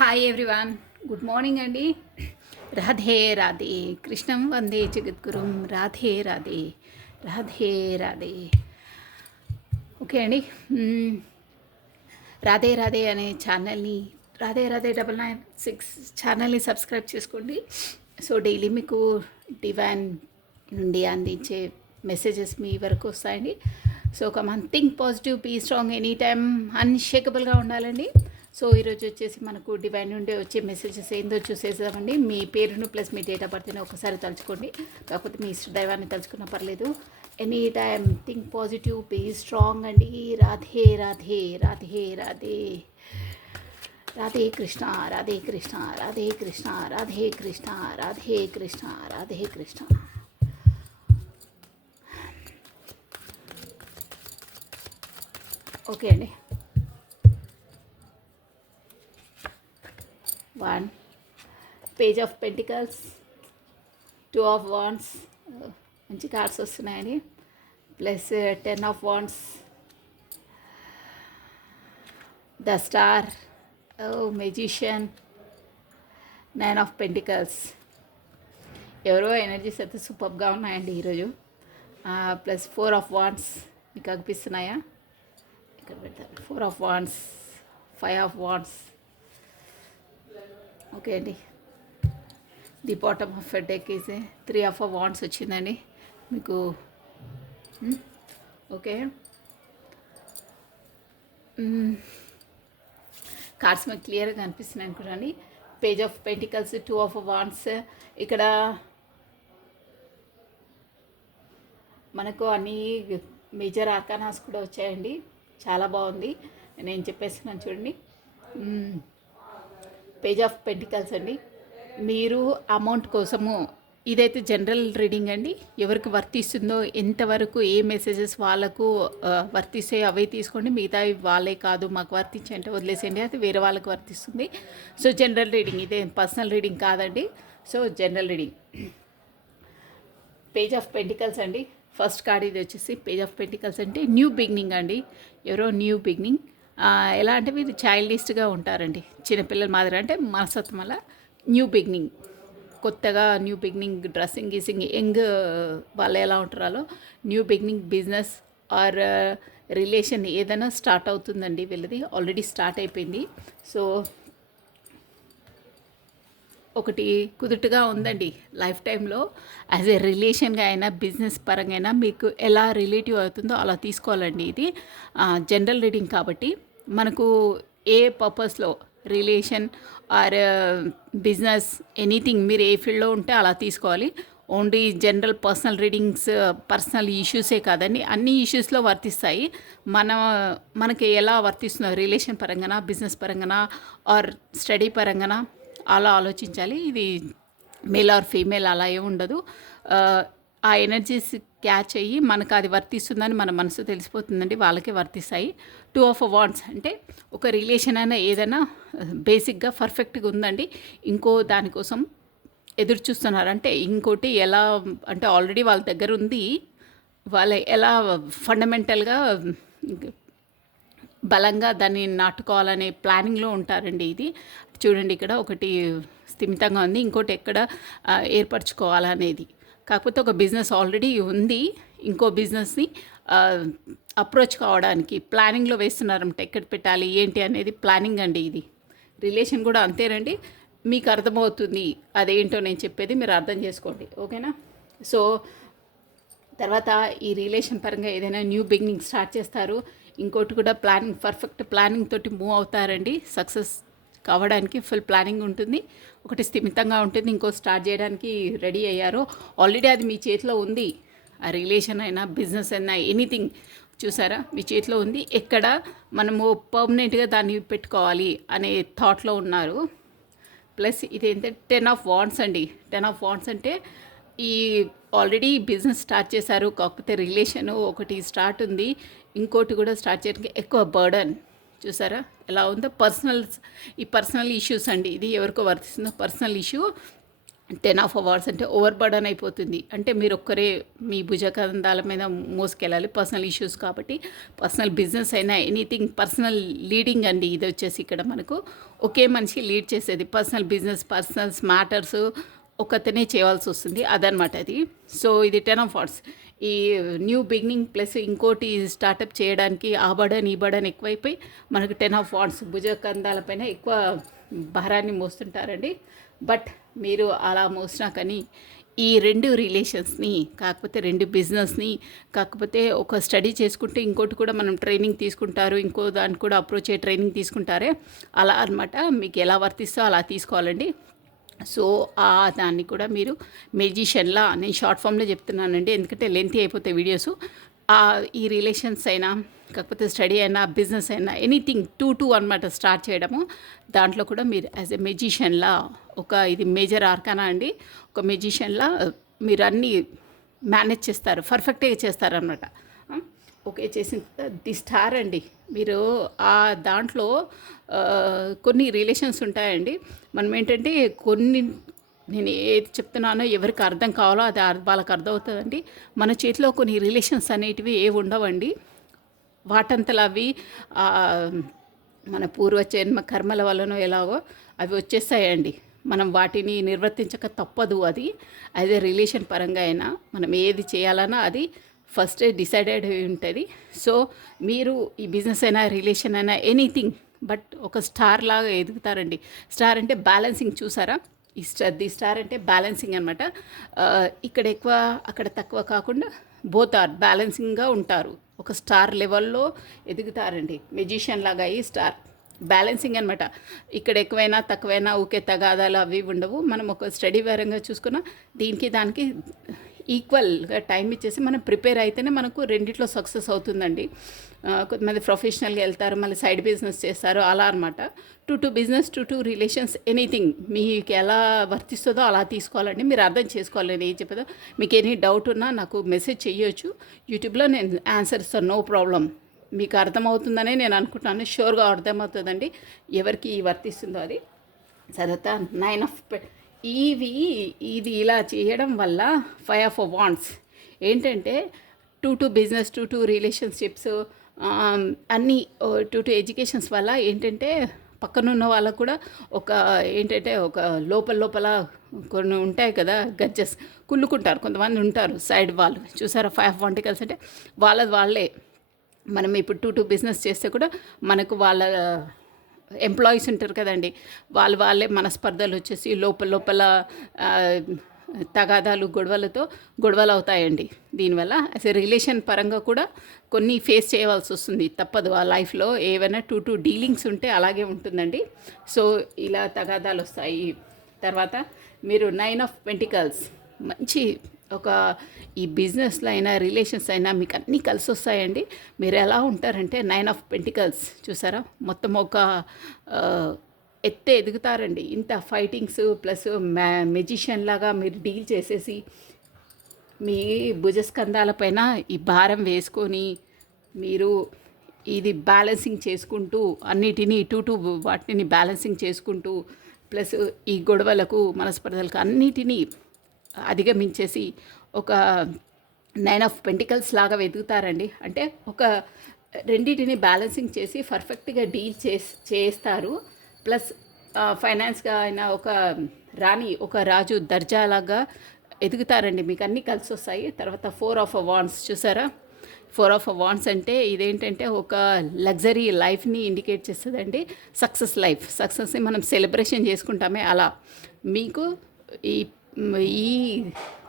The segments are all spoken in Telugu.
హాయ్ ఎవ్రీవన్, గుడ్ మార్నింగ్ అండి. రాధే రాధే, కృష్ణం వందే జగద్గురుం. రాధే రాధే, రాధే రాధే. ఓకే అండి. రాధే రాధే అనే ఛానల్ని, రాధే రాధే 996 ఛానల్ని సబ్స్క్రైబ్ చేసుకోండి. సో డైలీ మీకు డివైన్ నుండి అందించే మెసేజెస్ మీ వరకు వస్తాయండి. So come on, think positive, be strong, any time అన్షేకబుల్గా ఉండాలండి. సో ఈరోజు వచ్చేసి మనకు డివైన్ నుండి వచ్చే మెసేజెస్ ఏందో చూసేద్దామండి. మీ పేరును ప్లస్ మీ డేట్ ఆఫ్ బర్త్ని ఒకసారి తలుచుకోండి. కాకపోతే మీ ఇష్ట దైవాన్ని తలుచుకున్నా పర్లేదు. Any time think positive, be strong అండి. రాధే రాధే, రాధే రాధే. రాధే కృష్ణ, రాధే కృష్ణ, రాధే కృష్ణ, రాధే కృష్ణ, రాధే కృష్ణ, రాధే కృష్ణ. ఓకే అండి. 1 page of pentacles, 2 of wands, మంచి కార్డ్స్ వస్తున్నాయండి. Plus 10 of wands, the star, magician, 9 of pentacles. ఎవరో ఎనర్జీస్ అయితే సూపర్గా ఉన్నాయండి ఈరోజు. ప్లస్ 4 ఆఫ్ వాండ్స్ మీకు అనిపిస్తున్నాయా? ఇక్కడ పెడతారు. 4 of wands, 5 of wands. Okay అండి. The bottom of deck is 3 of wands వచ్చిందండి మీకు. ఓకే, కార్డ్స్ మీకు క్లియర్గా కనిపిస్తున్నాయి అనుకోండి. Page of pentacles, 2 of wands. ఇక్కడ మనకు అన్ని మేజర్ ఆర్కానాస్ కూడా వచ్చాయండి. చాలా బాగుంది. నేను చెప్పేస్తున్నాను చూడండి. పేజ్ ఆఫ్ పెంటికల్స్ అండి. మీరు అమౌంట్ కోసము, ఇదైతే జనరల్ రీడింగ్ అండి. ఎవరికి వర్తిస్తుందో, ఎంతవరకు ఏ మెసేజెస్ వాళ్ళకు వర్తిస్తాయో అవే తీసుకోండి. మిగతా వాళ్ళే కాదు మాకు వర్తించి అంటే వదిలేసేయండి, అది వేరే వాళ్ళకి వర్తిస్తుంది. సో జనరల్ రీడింగ్, ఇదే పర్సనల్ రీడింగ్ కాదండి. So general reading. Page of pentacles అండి. ఫస్ట్ కార్డ్ ఇది వచ్చేసి పేజ్ ఆఫ్ పెంటికల్స్ అంటే న్యూ బిగినింగ్ అండి. ఎవరో న్యూ బిగినింగ్. ఎలా అంటే మీరు చైల్డిష్గా ఉంటారండి, చిన్నపిల్లల మాదిరి. అంటే మనస్తత్వం వల్ల న్యూ బిగినింగ్, కొత్తగా న్యూ బిగినింగ్. డ్రెస్సింగ్ గీసింగ్, యంగ్ వాళ్ళు ఎలా ఉంటారో new beginning. Business are relation ఏదైనా స్టార్ట్ అవుతుందండి వీళ్ళది. ఆల్రెడీ స్టార్ట్ అయిపోయింది. సో ఒకటి కుదుటుగా ఉందండి లైఫ్ టైంలో. యాజ్ ఏ రిలేషన్గా అయినా, బిజినెస్ పరంగా అయినా మీకు ఎలా రిలేటివ్ అవుతుందో అలా తీసుకోవాలండి. ఇది జనరల్ రీడింగ్ కాబట్టి మనకు ఏ పర్పస్లో, రిలేషన్ ఆర్ బిజినెస్, ఎనీథింగ్ మీరు ఏ ఫీల్డ్లో ఉంటే అలా తీసుకోవాలి. Only general personal readings personal ఇష్యూసే కాదండి, అన్ని ఇష్యూస్లో వర్తిస్తాయి. మనకి ఎలా వర్తిస్తుందో, రిలేషన్ పరంగానా, బిజినెస్ పరంగానా ఆర్ స్టడీ పరంగానా అలా ఆలోచించాలి. ఇది మేల్ ఆర్ ఫీమేల్ అలా ఏమి ఉండదు. ఆ ఎనర్జీస్ క్యాచ్ అయ్యి మనకు అది వర్తిస్తుందని మన మనసు తెలిసిపోతుందండి, వాళ్ళకే వర్తిస్తాయి. 2 ఆఫ్ వాండ్స్ అంటే ఒక రిలేషన్ అయినా ఏదైనా బేసిక్గా పర్ఫెక్ట్గా ఉందండి. ఇంకో దానికోసం ఎదురు చూస్తున్నారు. అంటే ఇంకోటి ఎలా అంటే ఆల్రెడీ వాళ్ళ దగ్గర ఉంది, వాళ్ళ ఎలా ఫండమెంటల్గా బలంగా దాన్ని నాటుకోవాలనే ప్లానింగ్లో ఉంటారండి. ఇది చూడండి, ఇక్కడ ఒకటి స్థిమితంగా ఉంది, ఇంకోటి ఎక్కడ ఏర్పరచుకోవాలనేది. కాకపోతే ఒక బిజినెస్ ఆల్రెడీ ఉంది, ఇంకో బిజినెస్ని అప్రోచ్ కావడానికి ప్లానింగ్లో వేస్తున్నారంటే ఎక్కడ పెట్టాలి ఏంటి అనేది ప్లానింగ్ అండి. ఇది రిలేషన్ కూడా అంతేనండి. మీకు అర్థమవుతుంది అదేంటో నేను చెప్పేది, మీరు అర్థం చేసుకోండి. ఓకేనా? సో తర్వాత ఈ రిలేషన్ పరంగా ఏదైనా న్యూ బిగినింగ్ స్టార్ట్ చేస్తారు. ఇంకోటి కూడా ప్లానింగ్, పర్ఫెక్ట్ ప్లానింగ్ తోటి మూవ్ అవుతారండి. సక్సెస్ కావడానికి ఫుల్ ప్లానింగ్ ఉంటుంది. ఒకటి స్థిమితంగా ఉంటుంది, ఇంకో స్టార్ట్ చేయడానికి రెడీ అయ్యారు. ఆల్రెడీ అది మీ చేతిలో ఉంది. ఆ రిలేషన్ అయినా, బిజినెస్ అయినా, ఎనీథింగ్ చూసారా మీ చేతిలో ఉంది. ఎక్కడ మనము పర్మనెంట్గా దాన్ని పెట్టుకోవాలి అనే థాట్లో ఉన్నారు. ప్లస్ ఇదేంటంటే 10 ఆఫ్ వాండ్స్ అండి. 10 ఆఫ్ వాండ్స్ అంటే ఈ ఆల్రెడీ బిజినెస్ స్టార్ట్ చేశారు, కాకపోతే రిలేషన్ ఒకటి స్టార్ట్ ఉంది, ఇంకోటి కూడా స్టార్ట్ చేయడానికి ఎక్కువ బర్డన్. చూసారా ఎలా ఉందో? ఈ పర్సనల్ ఇష్యూస్ అండి. ఇది ఎవరికో వర్తిస్తుందో పర్సనల్ ఇష్యూ. 10 ఆఫ్ అవార్డ్స్ అంటే ఓవర్ బర్డన్ అయిపోతుంది. అంటే మీరు ఒక్కరే మీ భుజకంధాల మీద మోసుకెళ్ళాలి. పర్సనల్ ఇష్యూస్ కాబట్టి పర్సనల్ బిజినెస్ అయినా ఎనీథింగ్ పర్సనల్ లీడింగ్ అండి. ఇది వచ్చేసి ఇక్కడ మనకు ఒకే మనిషి లీడ్ చేసేది. పర్సనల్ బిజినెస్, పర్సనల్స్ మ్యాటర్స్ ఒకతనే చేయాల్సి వస్తుంది. అదనమాట అది. సో ఇది 10 ఆఫ్ వాట్స్. ఈ న్యూ బిగినింగ్ ప్లస్ ఇంకోటి స్టార్టప్ చేయడానికి ఆ బర్డన్ ఈ బర్డన్ ఎక్కువైపోయి మనకు 10 ఆఫ్ వాట్స్ భుజకంధాలపైన ఎక్కువ భారాన్ని మోస్తుంటారండి. బట్ మీరు అలా మోసినా కానీ ఈ 2 రిలేషన్స్ని కాకపోతే 2 బిజినెస్ని కాకపోతే ఒక స్టడీ చేసుకుంటే ఇంకోటి కూడా మనం ట్రైనింగ్ తీసుకుంటారు, ఇంకో దానికి కూడా అప్రోచ్ అయ్యే ట్రైనింగ్ తీసుకుంటారే అలా అనమాట. మీకు ఎలా వర్తిస్తో అలా తీసుకోవాలండి. సో దాన్ని కూడా మీరు మెజిషియన్లా నేను షార్ట్ ఫామ్లో చెప్తున్నానండి, ఎందుకంటే లెంతీ అయిపోతాయి వీడియోస్. ఈ రిలేషన్స్ అయినా కాకపోతే స్టడీ అయినా బిజినెస్ అయినా ఎనీథింగ్ 2 అనమాట స్టార్ట్ చేయడము. దాంట్లో కూడా మీరు యాజ్ ఎ మెజిషియన్లా ఇది మేజర్ ఆర్కానా అండి. ఒక మెజిషియన్లా మీరు అన్నీ మేనేజ్ చేస్తారు, పర్ఫెక్ట్గా చేస్తారనమాట. ఓకే చేసిన ది స్టార్ అండి. మీరు దాంట్లో కొన్ని రిలేషన్స్ ఉంటాయండి. మనం ఏంటంటే నేను ఏది చెప్తున్నానో ఎవరికి అర్థం కావాలో అది వాళ్ళకి అర్థం అవుతుందండి. మన చేతిలో కొన్ని రిలేషన్స్ అనేటివి ఏవి ఉండవండి. వాటంతలో అవి మన పూర్వజన్మ కర్మల వలన ఎలాగో అవి వచ్చేస్తాయండి. మనం వాటిని నిర్వర్తించక తప్పదు. అది యాజ్ ఎ రిలేషన్ పరంగా అయినా మనం ఏది చేయాలన్నా అది ఫస్టే డిసైడెడ్ అయి ఉంటుంది. సో మీరు ఈ బిజినెస్ అయినా రిలేషన్ అయినా ఎనీథింగ్ బట్ ఒక స్టార్ లాగా ఎదుగుతారండి. స్టార్ అంటే బ్యాలెన్సింగ్ చూసారా? ది స్టార్ అంటే బ్యాలెన్సింగ్ అనమాట. ఇక్కడ ఎక్కువ అక్కడ తక్కువ కాకుండా బోత్ ఆర్ బ్యాలెన్సింగ్గా ఉంటారు. ఒక స్టార్ లెవెల్లో ఎదుగుతారండి. మెజిషియన్ లాగా ఈ స్టార్ బ్యాలెన్సింగ్ అనమాట. ఇక్కడ ఎక్కువైనా తక్కువైనా ఊకే తగాదాలు అవి ఉండవు. మనం ఒక స్టడీ పరంగా చూసుకున్న దీనికి దానికి ఈక్వల్గా టైం ఇచ్చేసి మనం ప్రిపేర్ అయితేనే మనకు రెండిట్లో సక్సెస్ అవుతుందండి. కొంతమంది ప్రొఫెషనల్గా వెళ్తారు, మళ్ళీ సైడ్ బిజినెస్ చేస్తారు, అలా అనమాట. 2 బిజినెస్ 2 రిలేషన్స్ ఎనీథింగ్ మీకు ఎలా వర్తిస్తుందో అలా తీసుకోవాలండి. మీరు అర్థం చేసుకోవాలి నేను ఏం చెప్పేదో. మీకు ఎనీ డౌట్ ఉన్నా నాకు మెసేజ్ చేయొచ్చు, యూట్యూబ్లో నేను ఆన్సర్ ఇస్తాను, నో ప్రాబ్లం. మీకు అర్థమవుతుందనే నేను అనుకుంటున్నాను. షూర్గా అర్థమవుతుందండి ఎవరికి వర్తిస్తుందో అది. తర్వాత 9 ఆఫ్ ఇది ఇలా చేయడం వల్ల 5 ఆఫ్ వాండ్స్ ఏంటంటే 2 బిజినెస్ 2 రిలేషన్షిప్స్ అన్నీ 2 ఎడ్యుకేషన్స్ వల్ల ఏంటంటే పక్కనున్న వాళ్ళకు కూడా ఏంటంటే లోపల కొన్ని ఉంటాయి కదా, గజ్జెస్ కుళ్ళుకుంటారు కొంతమంది ఉంటారు సైడ్ వాళ్ళు. చూసారా 5 ఆఫ్ వాంటికల్స్ అంటే వాళ్ళే. మనం ఇప్పుడు 2 బిజినెస్ చేస్తే కూడా మనకు వాళ్ళ ఎంప్లాయీస్ ఉంటారు కదండి, వాళ్ళే మనస్పర్ధలు వచ్చేసి లోపల తగాదాలు గొడవలు అవుతాయండి. దీనివల్ల అసలు రిలేషన్ పరంగా కూడా కొన్ని ఫేస్ చేయవలసి వస్తుంది, తప్పదు. ఆ లైఫ్లో ఏవైనా 2 డీలింగ్స్ ఉంటే అలాగే ఉంటుందండి. సో ఇలా తగాదాలు వస్తాయి. తర్వాత మీరు 9 ఆఫ్ పెంటికల్స్ మంచి ఈ బిజినెస్లో అయినా రిలేషన్స్ అయినా మీకు అన్నీ కలిసి వస్తాయండి. మీరు ఎలా ఉంటారంటే 9 ఆఫ్ పెంటికల్స్ చూసారా, మొత్తం ఎదుగుతారండి. ఇంత ఫైటింగ్స్ ప్లస్ మెజిషియన్ లాగా మీరు డీల్ చేసేసి మీ భుజస్కంధాలపైన ఈ భారం వేసుకొని మీరు ఇది బ్యాలెన్సింగ్ చేసుకుంటూ అన్నిటినీ 2 వాటిని బ్యాలెన్సింగ్ చేసుకుంటూ ప్లస్ ఈ గొడవలకు మనస్పర్ధలకు అన్నిటినీ అధిగమించేసి 9 ఆఫ్ పెంటికల్స్ లాగా వెతుకుతారండి. అంటే రెండింటిని బ్యాలెన్సింగ్ చేసి పర్ఫెక్ట్గా డీల్ చేస్తారు. ప్లస్ ఫైనాన్స్గా అయినా రాజు దర్జాలాగా ఎదుగుతారండి. మీకు అన్నీ కలిసి వస్తాయి. తర్వాత 4 ఆఫ్ వాండ్స్ చూసారా, 4 ఆఫ్ వాండ్స్ అంటే ఇదేంటంటే లగ్జరీ లైఫ్ని ఇండికేట్ చేస్తుందండి. సక్సెస్ని మనం సెలబ్రేషన్ చేసుకుంటామే అలా. మీకు ఈ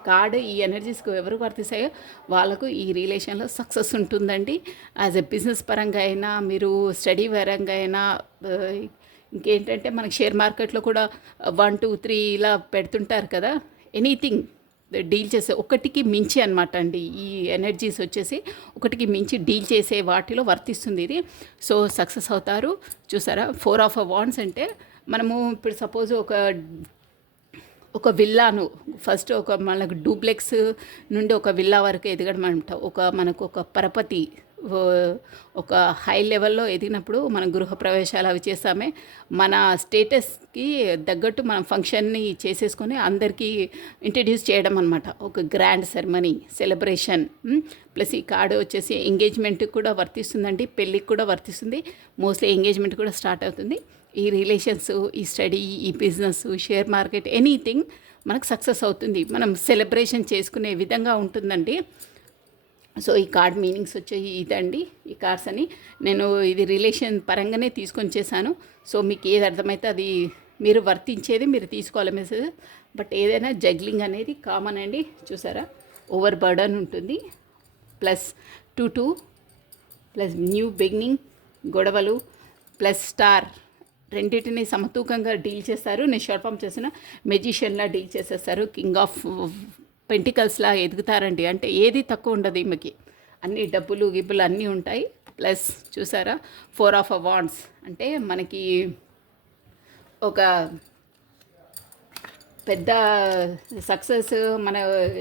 కార్డు ఈ ఎనర్జీస్కి ఎవరు వర్తిస్తాయో వాళ్ళకు ఈ రిలేషన్లో సక్సెస్ ఉంటుందండి. యాజ్ ఎ బిజినెస్ పరంగా అయినా మీరు స్టడీ పరంగా అయినా ఇంకేంటంటే మనకి షేర్ మార్కెట్లో కూడా 1 2 3 ఇలా పెడుతుంటారు కదా, ఎనీథింగ్ డీల్ చేసే ఒకటికి మించి అనమాట అండి. ఈ ఎనర్జీస్ వచ్చేసి ఒకటికి మించి డీల్ చేసే వాటిలో వర్తిస్తుంది ఇది. సో సక్సెస్ అవుతారు. చూసారా 4 ఆఫ్ వాండ్స్ అంటే మనము ఇప్పుడు సపోజ్ ఒక విల్లాను ఫస్ట్ మనకు డూప్లెక్స్ నుండి ఒక విల్లా వరకు ఎదగడం అంట. మనకు ఒక పరపతి ఒక హై లెవెల్లో ఎదిగినప్పుడు మనం గృహప్రవేశాలు అవి చేస్తామే, మన స్టేటస్కి తగ్గట్టు మనం ఫంక్షన్ని చేసేసుకొని అందరికీ ఇంట్రడ్యూస్ చేయడం అనమాట. ఒక గ్రాండ్ సెరమనీ సెలబ్రేషన్. ప్లస్ ఈ కార్డు వచ్చేసి ఎంగేజ్మెంట్కి కూడా వర్తిస్తుందండి, పెళ్ళికి కూడా వర్తిస్తుంది. మోస్ట్లీ ఎంగేజ్మెంట్ కూడా స్టార్ట్ అవుతుంది. ఈ రిలేషన్స్, ఈ స్టడీ, ఈ బిజినెస్, షేర్ మార్కెట్, ఎనీథింగ్ మనకు సక్సెస్ అవుతుంది. మనం సెలబ్రేషన్ చేసుకునే విధంగా ఉంటుందండి. సో ఈ కార్డ్ మీనింగ్స్ వచ్చాయి ఇదండి. ఈ కార్డ్స్ అని నేను ఇది రిలేషన్ పరంగానే తీసుకొని చేశాను. సో మీకు ఏది అర్థమైతే అది మీరు వర్తించేది మీరు తీసుకోవాలి మెసేజ్. బట్ ఏదైనా జగ్లింగ్ అనేది కామన్ అండి. చూసారా, ఓవర్ బర్డన్ ఉంటుంది, ప్లస్ 2 ప్లస్ న్యూ బిగినింగ్, గొడవలు, ప్లస్ స్టార్, రెండింటిని సమతూకంగా డీల్ చేస్తారు. నేను షార్ట్ ఫామ్ చేసిన మెజిషియన్లా డీల్ చేసేస్తారు. కింగ్ ఆఫ్ పెంటికల్స్లా ఎదుగుతారండి. అంటే ఏది తక్కువ ఉండదు ఈమెకి, అన్ని డబ్బులు గిబ్బులు అన్నీ ఉంటాయి. ప్లస్ చూసారా, 4 ఆఫ్ వాండ్స్ అంటే మనకి ఒక పెద్ద సక్సెస్, మన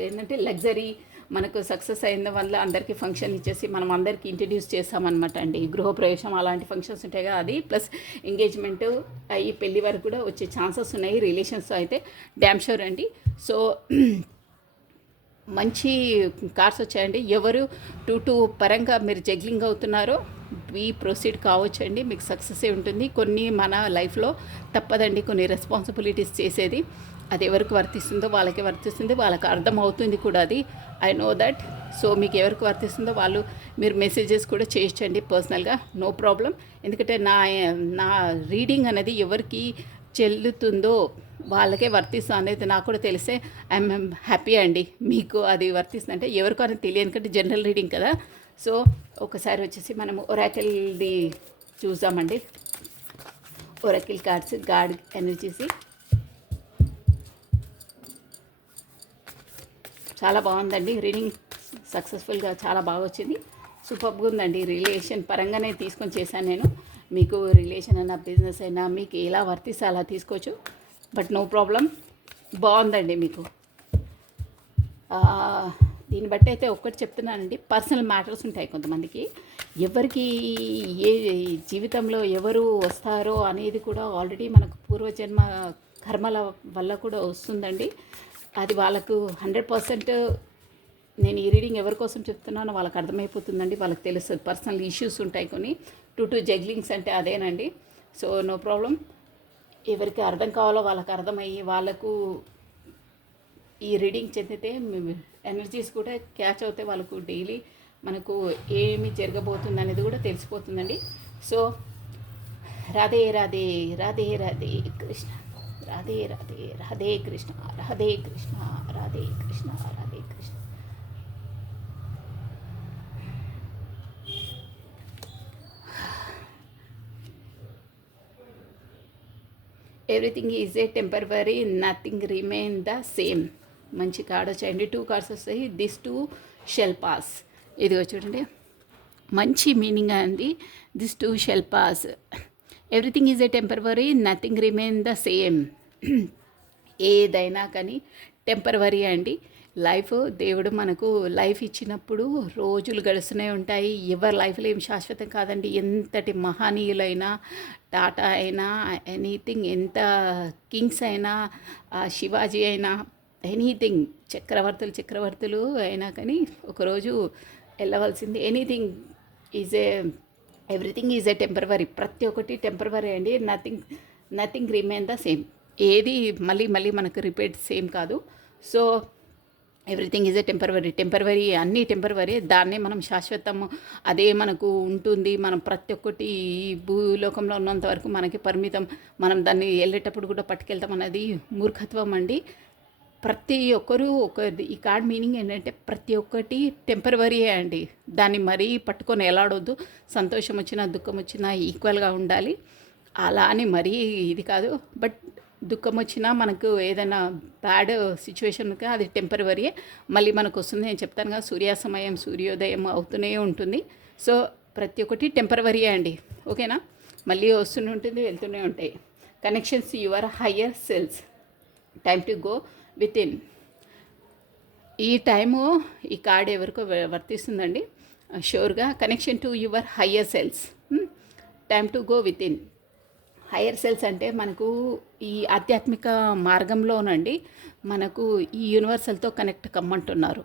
ఏంటంటే లగ్జరీ, మనకు సక్సెస్ అయిన వల్ల అందరికీ ఫంక్షన్ ఇచ్చేసి మనం అందరికీ ఇంట్రడ్యూస్ చేస్తామన్నమాట అండి. గృహప్రవేశం అలాంటి ఫంక్షన్స్ ఉంటాయి కదా, అది ప్లస్ ఎంగేజ్మెంట్ అయ్యి పెళ్లి వరకు కూడా వచ్చే ఛాన్సెస్ ఉన్నాయి రిలేషన్స్ అయితే, డ్యామ్ షూర్ అండి. సో మంచి కార్డ్స్ వచ్చాయండి. ఎవరు 2 పరంగా మీరు జగ్లింగ్ అవుతున్నారో ప్రొసీడ్ కావచ్చండి, మీకు సక్సెస్ ఉంటుంది. కొన్ని మన లైఫ్లో తప్పదండి కొన్ని రెస్పాన్సిబిలిటీస్ చేసేది, అది ఎవరికి వర్తిస్తుందో వాళ్ళకి వర్తిస్తుంది, వాళ్ళకి అర్థం అవుతుంది కూడా అది. I know that. సో మీకు ఎవరికి వర్తిస్తుందో వాళ్ళు మీరు మెసేజెస్ కూడా చేయొచ్చండి పర్సనల్గా, నో ప్రాబ్లం. ఎందుకంటే నా రీడింగ్ అనేది ఎవరికి చెల్లుతుందో వాళ్ళకే వర్తిస్తుంది అనేది నాకు కూడా తెలిసే ఐఎమ్ హ్యాపీ అండి. మీకు అది వర్తిస్తుంది అంటే ఎవరికో అనేది తెలియదు, ఎందుకంటే జనరల్ రీడింగ్ కదా. సో ఒకసారి వచ్చేసి మనము ఒరాకిల్ది చూద్దామండి. ఒరాకిల్ కార్డ్స్, గాడ్ ఎనర్జీస్ చాలా బాగుందండి. రీడింగ్ సక్సెస్ఫుల్గా చాలా బాగా వచ్చింది, సూపర్గా ఉందండి. రిలేషన్ పరంగానే తీసుకొని చేశాను నేను. మీకు రిలేషన్ అయినా బిజినెస్ అయినా మీకు ఎలా వర్తిస్తే అలా తీసుకోవచ్చు. బట్ నో ప్రాబ్లం, బాగుందండి మీకు. దీన్ని బట్టి అయితే ఒక్కటి చెప్తున్నానండి, పర్సనల్ మ్యాటర్స్ ఉంటాయి కొంతమందికి. ఎవరికి ఏ జీవితంలో ఎవరు వస్తారో అనేది కూడా ఆల్రెడీ మనకు పూర్వజన్మ కర్మల వల్ల కూడా వస్తుందండి. అది వాళ్ళకు 100% నేను ఈ రీడింగ్ ఎవరి కోసం చెప్తున్నానో వాళ్ళకి అర్థమైపోతుందండి, వాళ్ళకి తెలుస్తుంది. పర్సనల్ ఇష్యూస్ ఉంటాయి కొన్ని, 2 జగ్లింగ్స్ అంటే అదేనండి. సో నో ప్రాబ్లం, ఎవరికి అర్థం కావాలో వాళ్ళకి అర్థమయ్యి వాళ్ళకు ఈ రీడింగ్ చెందితే ఎనర్జీస్ కూడా క్యాచ్ అవుతాయి వాళ్ళకు. డైలీ మనకు ఏమి జరగబోతుంది అనేది కూడా తెలిసిపోతుందండి. So Radhe Radhe Radhe Radhe Krishna, Radhe Radhe Radhe Krishna, Radhe Krishna, Radhe Krishna, Radhe Krishna. Everything is a temporary, nothing remain the same. మంచి కార్డ్ వచ్చాయండి, 2 కార్డ్స్ వస్తాయి. This 2 shall pass. ఇదిగో చూడండి, మంచి మీనింగ్ అండి. This 2 shall pass. Everything is a temporary, nothing remain the same. ఏదైనా కానీ టెంపరవరీ అండి. లైఫ్ దేవుడు మనకు లైఫ్ ఇచ్చినప్పుడు రోజులు గడుస్తూనే ఉంటాయి. ఎవరి లైఫ్లో ఏం శాశ్వతం కాదండి. ఎంతటి మహనీయులైనా, టాటా అయినా, ఎనీథింగ్, ఎంత కింగ్స్ అయినా, శివాజీ అయినా, ఎనీథింగ్, చక్రవర్తులు అయినా కానీ ఒకరోజు వెళ్ళవలసింది. Anything is everything is a temporary. ప్రతి ఒక్కటి టెంపరవరీ అండి. Nothing remain the same. ఏది మళ్ళీ మనకు రిపీట్ సేమ్ కాదు. So everything is a temporary, అన్నీ టెంపరవరీ. దాన్నే మనం శాశ్వతము, అదే మనకు ఉంటుంది. మనం ప్రతి ఒక్కటి ఈ భూలోకంలో ఉన్నంత వరకు మనకి పరిమితం. మనం దాన్ని వెళ్ళేటప్పుడు కూడా పట్టుకెళ్తాం అన్నది మూర్ఖత్వం అండి. ప్రతి ఒక్కరూ ఈ కార్డ్ మీనింగ్ ఏంటంటే ప్రతి ఒక్కటి టెంపరవరీయే అండి. దాన్ని మరీ పట్టుకొని ఎలాడొద్దు. సంతోషం వచ్చినా దుఃఖం వచ్చినా ఈక్వల్గా ఉండాలి. అలా అని మరీ ఇది కాదు. బట్ దుఃఖం వచ్చినా మనకు ఏదైనా బ్యాడ్ సిచ్యువేషన్ ఉంటే అది టెంపరవరీయే, మళ్ళీ మనకు వస్తుంది. నేను చెప్తాను కదా, సూర్యాస్తమయం సూర్యోదయం అవుతూనే ఉంటుంది. సో ప్రతి ఒక్కటి టెంపరవరీయే అండి, ఓకేనా. మళ్ళీ వస్తూనే ఉంటుంది, వెళ్తూనే ఉంటాయి. Connections your higher selves, time to go within. ఈ టైము ఈ కార్డ్ ఎవరికో వర్తిస్తుందండి. షూర్గా connection to your higher selves. Time to go within. Higher selves అంటే మనకు ఈ ఆధ్యాత్మిక మార్గంలోనండి మనకు ఈ యూనివర్సల్తో కనెక్ట్ కమ్మంటున్నారు.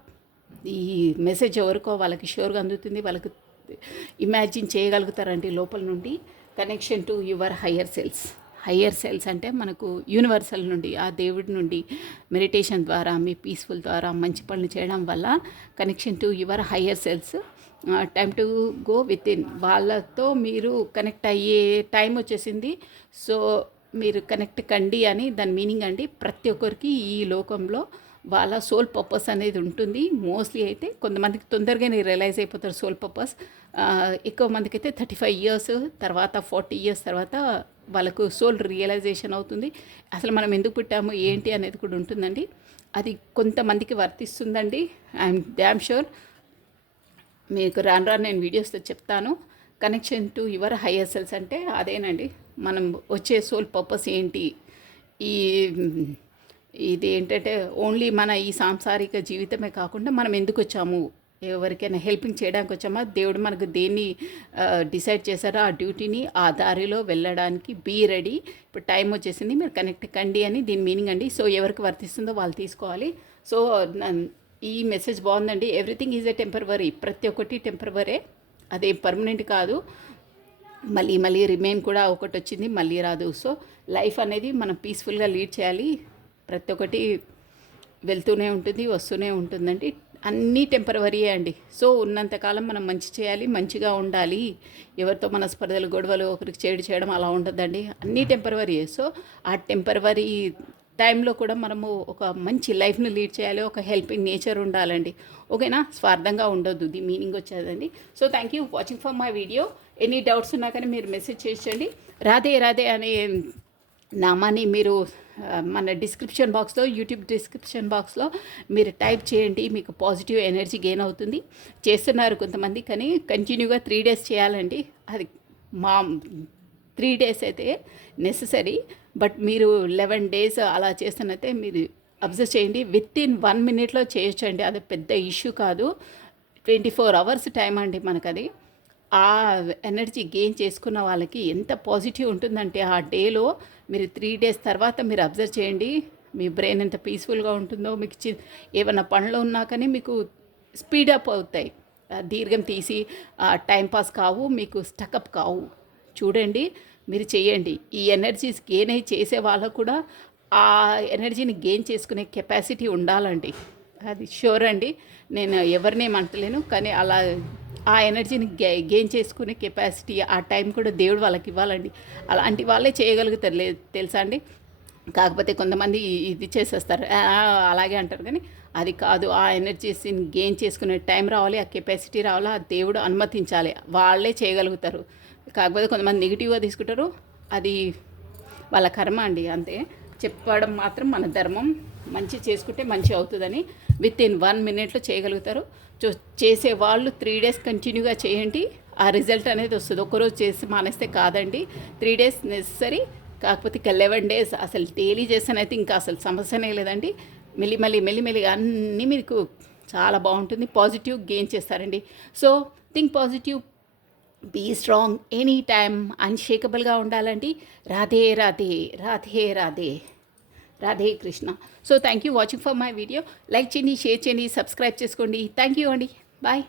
ఈ మెసేజ్ ఎవరికో వాళ్ళకి షూర్గా అందుతుంది, వాళ్ళకి ఇమాజిన్ చేయగలుగుతారండి లోపల నుండి. Connection to your higher cells. Higher selves అంటే మనకు యూనివర్సల్ నుండి, ఆ దేవుడి నుండి మెడిటేషన్ ద్వారా, మీ పీస్ఫుల్ ద్వారా మంచి పనులు చేయడం వల్ల connection to your higher selves. Time to go with in. వాళ్ళతో మీరు కనెక్ట్ అయ్యే టైం వచ్చేసింది. సో మీరు కనెక్ట్ కండి అని దాని మీనింగ్ అండి. ప్రతి ఒక్కరికి ఈ లోకంలో వాళ్ళ సోల్ పర్పస్ అనేది ఉంటుంది. మోస్ట్లీ అయితే కొంతమందికి తొందరగానే రియలైజ్ అయిపోతారు సోల్ పర్పస్. ఎక్కువ మందికి అయితే 35 years తర్వాత 40 years తర్వాత వాళ్ళకు సోల్ రియలైజేషన్ అవుతుంది. అసలు మనం ఎందుకు పుట్టాము ఏంటి అనేది కూడా ఉంటుందండి. అది కొంతమందికి వర్తిస్తుందండి. I'm damn sure. మీకు రాను రాను నేను వీడియోస్తో చెప్తాను. Connection to your higher selves అంటే అదేనండి. మనం వచ్చే సోల్ పర్పస్ ఏంటి, ఈ ఇది ఏంటంటే ఓన్లీ మన ఈ సాంసారిక జీవితమే కాకుండా మనం ఎందుకు వచ్చాము, ఎవరికైనా హెల్పింగ్ చేయడానికి వచ్చామా, దేవుడు మనకు దేన్ని డిసైడ్ చేశారో ఆ డ్యూటీని ఆ దారిలో వెళ్ళడానికి బీ రెడీ. ఇప్పుడు టైం వచ్చేసింది, మీరు కనెక్ట్ కండి అని దీని మీనింగ్ అండి. సో ఎవరికి వర్తిస్తుందో వాళ్ళు తీసుకోవాలి. సో ఈ మెసేజ్ బాగుందండి. Everything is a temporary. ప్రతి ఒక్కటి టెంపరవరే, అదే పర్మనెంట్ కాదు. మళ్ళీ మళ్ళీ రిమైన్ కూడా ఒకటి వచ్చింది, మళ్ళీ రాదు. సో లైఫ్ అనేది మనం పీస్ఫుల్గా లీడ్ చేయాలి. ప్రతి ఒక్కటి వెళ్తూనే ఉంటుంది, వస్తూనే ఉంటుందండి. అన్నీ టెంపరవరీయే అండి. సో ఉన్నంతకాలం మనం మంచి చేయాలి, మంచిగా ఉండాలి. ఎవరితో మన స్పర్ధలు, గొడవలు, ఒకరికి చేడు చేయడం అలా ఉండదండి. అన్నీ టెంపరవరీయే. సో ఆ టెంపరవరీ టైంలో కూడా మనము ఒక మంచి లైఫ్ని లీడ్ చేయాలి. ఒక హెల్పింగ్ నేచర్ ఉండాలండి. ఓకేనా? స్వార్థంగా ఉండొద్దు. ది మీనింగ్ వచ్చేదండి. So thank you watching for my video. Any doubts ఉన్నా కానీ మీరు మెసేజ్ చేయండి. రాధే రాధే అనే నామాన్ని మీరు మన డిస్క్రిప్షన్ బాక్స్లో, యూట్యూబ్ డిస్క్రిప్షన్ బాక్స్లో మీరు టైప్ చేయండి. మీకు పాజిటివ్ ఎనర్జీ గెయిన్ అవుతుంది. చేస్తున్నారు కొంతమంది, కానీ కంటిన్యూగా 3 days చేయాలండి. అది మా 3 days అయితే నెససరీ. బట్ మీరు 11 days అలా చేస్తున్నైతే మీరు అబ్జర్వ్ చేయండి. విత్ ఇన్ 1 minute చేయొచ్చండి. అది పెద్ద ఇష్యూ కాదు. 24 hours టైం అండి మనకది. ఆ ఎనర్జీ గెయిన్ చేసుకున్న వాళ్ళకి ఎంత పాజిటివ్ ఉంటుందంటే ఆ డేలో మీరు 3 days తర్వాత మీరు అబ్జర్వ్ చేయండి. మీ బ్రెయిన్ ఎంత పీస్ఫుల్గా ఉంటుందో. మీకు ఏమైనా పనులు ఉన్నా కానీ మీకు స్పీడప్ అవుతాయి. దీర్ఘం తీసి టైంపాస్ కావు, మీకు స్టకప్ కావు. చూడండి, మీరు చేయండి. ఈ ఎనర్జీస్ గెయిన్ అయ్యి చేసే వాళ్ళకు కూడా ఆ ఎనర్జీని గెయిన్ చేసుకునే కెపాసిటీ ఉండాలండి. అది షూర్ అండి. నేను ఎవరినేమంటలేను, కానీ అలా ఆ ఎనర్జీని గెయిన్ చేసుకునే కెపాసిటీ, ఆ టైం కూడా దేవుడు వాళ్ళకి ఇవ్వాలండి. అలాంటి వాళ్ళే చేయగలుగుతారు తెలుసా అండి. కాకపోతే కొంతమంది ఇది చేసేస్తారు, అలాగే అంటారు. కానీ అది కాదు. ఆ ఎనర్జీస్ని గెయిన్ చేసుకునే టైం రావాలి, ఆ కెపాసిటీ రావాలి, ఆ దేవుడు అనుమతించాలి. వాళ్ళే చేయగలుగుతారు. కాకపోతే కొంతమంది నెగిటివ్గా తీసుకుంటారు. అది వాళ్ళ కర్మ అండి, అంతే. చెప్పడం మాత్రం మన ధర్మం. మంచి చేసుకుంటే మంచి అవుతుందని విత్ ఇన్ 1 minute చేయగలుగుతారు. చేసే వాళ్ళు 3 days కంటిన్యూగా చేయండి. ఆ రిజల్ట్ అనేది వస్తుంది. ఒక్కరోజు చేసి మానేస్తే కాదండి. 3 days నెససరీ. కాకపోతే ఇక 11 days అసలు డైలీ చేస్తానైతే ఇంకా అసలు సమస్యనే లేదండి. మెల్లిమెల్లిగా అన్నీ మీకు చాలా బాగుంటుంది. పాజిటివ్ గెయిన్ చేస్తారండి. So think positive, be strong, any time అన్షేకబుల్గా ఉండాలండి. Radhe Radhe Radhe Radhe Radhe Krishna. So thank you watching for my video. Like చేయండి, షేర్ చేయండి, సబ్స్క్రైబ్ చేసుకోండి. థ్యాంక్ యూ అండి. బాయ్.